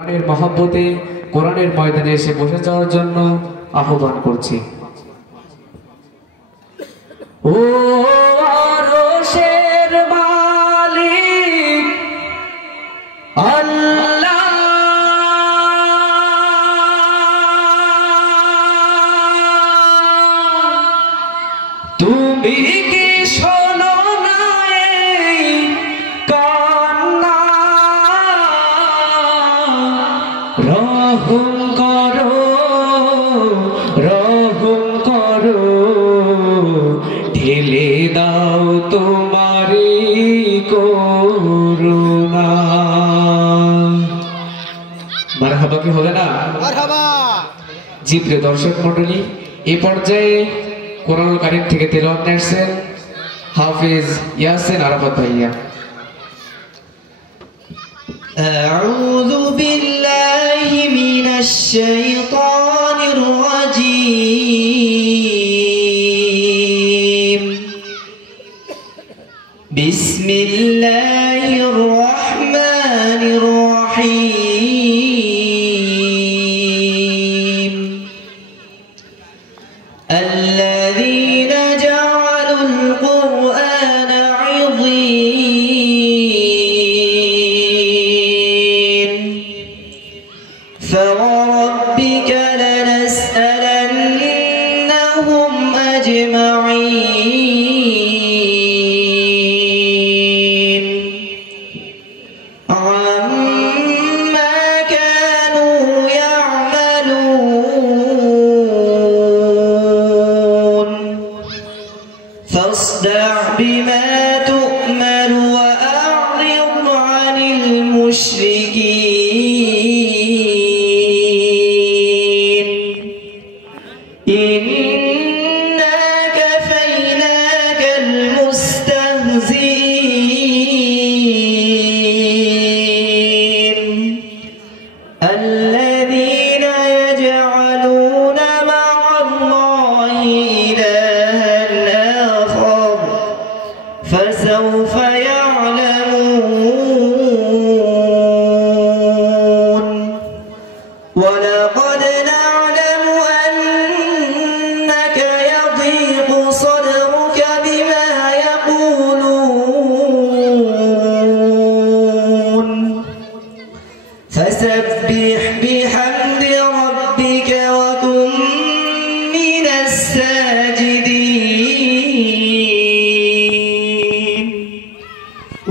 কোরআনের মহব্বতে কোরআনের ময়দানে এসে বসে যাওয়ার জন্য আহ্বান করছি। ও আরশের মালিক আল্লাহ, তুমি কি শোনো না এই কান্না? রহম করো, রহম করো, ঢেলে দাও তোমারি করুণা। মারহাবা কি হবে না? মারহাবা। জি প্রিয় দর্শক মণ্ডলী, এই পর্যায়ে কোরআনুল কারীম থেকে তেলাওয়াত করছেন হাফেজ ইয়াসিন আরাফাত ভাইয়া। আউযু বিল্লাহি মিনাশ শাইতানির রাজীম। বিসমিল্লাহির রহমানির রহিম। الذين جعلوا القرآن عضين فوربك لنسألنهم أجمعين عما كانوا يعملون فاصدع بما تؤمر وأعرض عن المشركين إنا كفيناك المستهزئين الذين يجعلون مع الله إلها آخر فسوف يعلمون ولقد نعلم أنك يضيق صدرك بما يقولون فسبح بحمد ربك وكن من الساجدين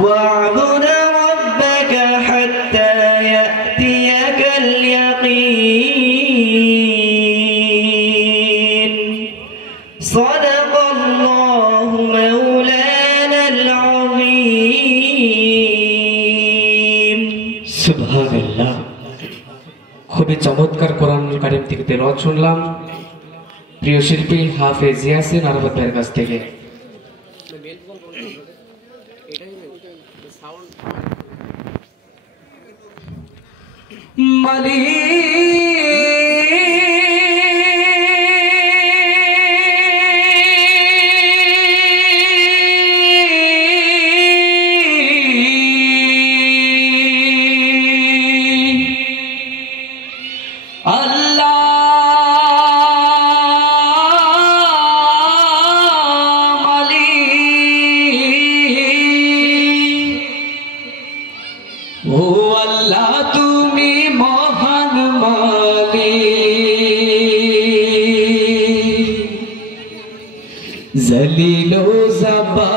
واعبد ربك حتى يأتيك اليقين صدق الله مولانا العظيم সুবহানাল্লাহ। খুবই চমৎকার কোরআনুল কারীম থেকে তেলাওয়াত শুনলাম প্রিয় শিল্পী হাফেজ ইয়াসিন আরাফাত ভাইয়ের কাছ থেকে। ও আল্লাহ তুমি মহান মালিক, জলিল ও জব্বার,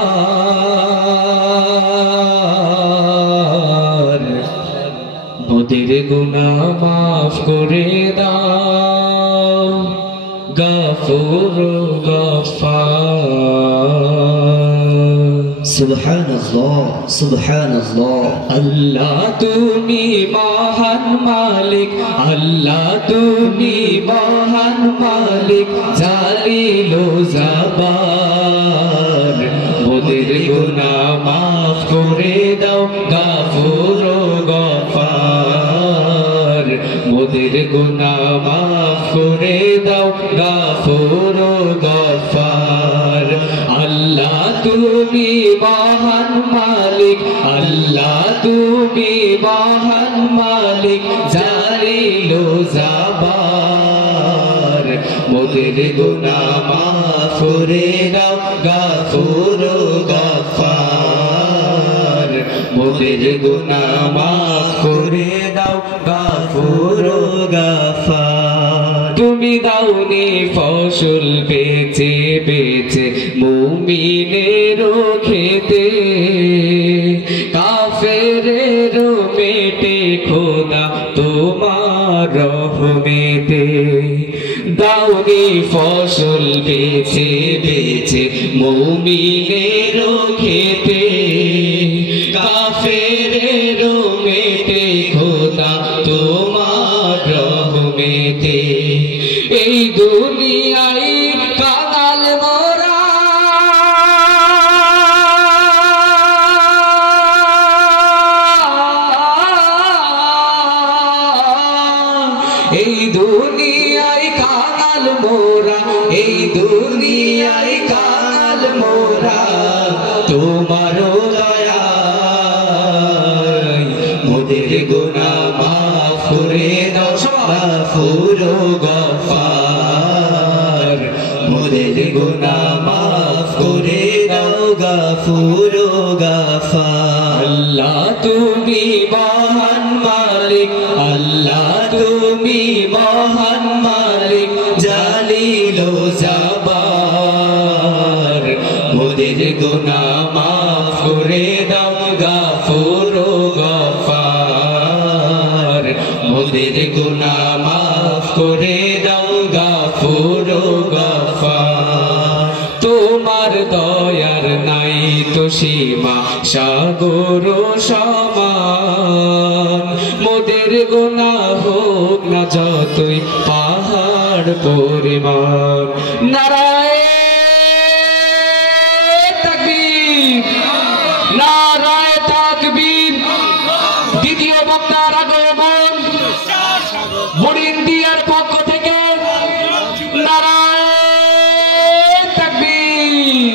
মোদের গুনাহ মাফ করে দাও, গফুর গফফার। সুবহানাল্লাহ সুবহানাল্লাহ। আল্লাহ তুমি মহান মালিক, আল্লাহ তুমি মহান মালিক, জালিল ও জব্বার, মোদের গুনাহ মাফ করে দাও, গফুর ও গফফার, মোদের গুনাহ মাফ করে দাও, গফুর ও গফফার। আল্লাহ তুমি মহান মালিক, আল্লাহ তুমি মহান মালিক, জালিলো জাবার মোদের গুনাহ মাফ করে দাও গাফুর গাফার মোদের গুনাহ মাফ করে দাও গাফুর গাফার তুমি দাওনি ফসল বেচে বেচে মুমিনের খেতে কাফেরের মেটে খোদা তোমার রহমতে দাওনি ফসল বেচে বেচে মুমিনের খেতে কাফেরের মেটে খোদা তোমার রহমতে এই দুনিয়ায় কাঙাল মোরা এই দুনিয়ায় কাঙাল মোরা এই দুনিয়ায় কাঙাল মোরা তোমার দয়ায় মোদের গুনাহ মাফ করে দাও গাফুর গাফার মোদের গুনাহ মাফ করে দাও গাফুর গাফার আল্লাহ তুমি মহান মালিক আল্লাহ তুমি মহান মালিক জালিলো জাবার মোদের গুনাহ মাফ করে দাও গাফুর গাফার মোদের গুনাহ মাফ করে দাও গাফুর গাফার তোমার দয়ার নাই তো সীমা সাগর সমান মোদের গুনাহ হোক না যতই পাহাড় পরিমাণ নারায়ে তাকবীর নারায়ে তাকবীর দ্বিতীয় বক্তার আগমন বুড়িন্দিয়ার পক্ষ থেকে নারায়ে তাকবীর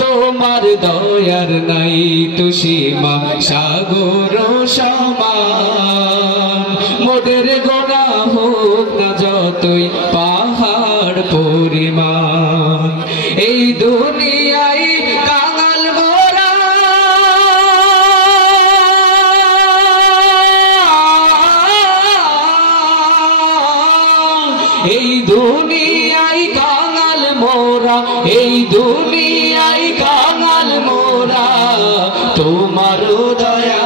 তোমার দয়ার নাই তো সীমা সাগর সমান মোদের গুনাহ হোক না যতই পাহাড় পরিমাণ এই দুনিয়ায় কাঙাল মোরা এই দুনিয়ায় কাঙাল মোরা এই দুনিয়ায় কাঙাল মোরা তোমার দয়ায়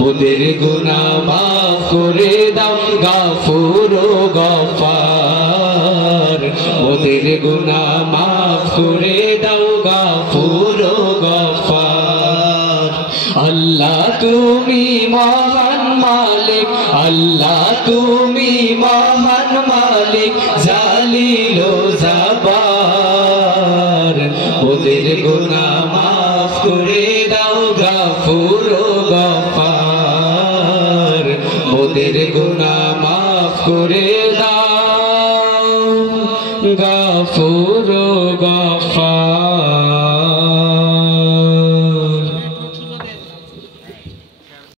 মোদের গুনাহ মাফ করে দাও গাফুর গাফার মোদের গুনাহ মাফ করে দাও গাফুর গাফার আল্লাহ তুমি মহান মালিক আল্লাহ তুমি মহান মালিক জালিলো জাবার মোদের গুনাহ মাফ করে দাও গাফুর গাফার মোদের গুনাহ মাফ করে দাও